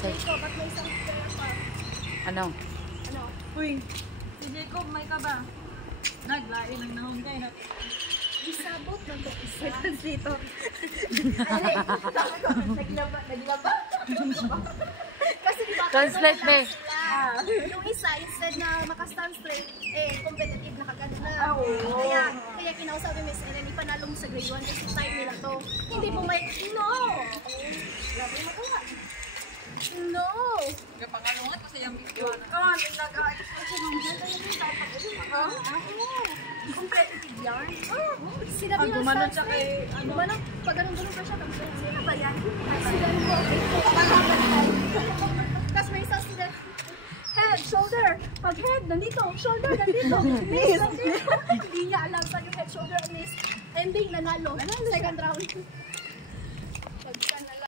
Say. Jacob, ba't may isang player pa? Ano? Ano? Uy, si Jacob, may ka ba? Naglain ng nahunggay na. Isabot ng to isa. Dito. Ay, naglaba? Kasi diba, Translate, be. Yung isa, instead na maka-stand straight, competitive na kagad na. Oo. Kaya kinausap ni Miss Ellen, ipanalo mo sa grade 1 kasi time nila to. Hindi mo may, no! Grabe magawa. No! Kapangalungan ko sa iyang video. Nag-aayos ko siya nung dyan. Competitive yarn? Sinabi ng gumanon stand siya kay, straight. Gumanon, pag ganun-ganun pa siya, sila ba yan? Tapos may isang sila, head, shoulder, pag head, nandito, shoulder, nandito, miss, nandito. Hindi niya alam sa yung head, shoulder, miss. Ending, nanalo. Second round.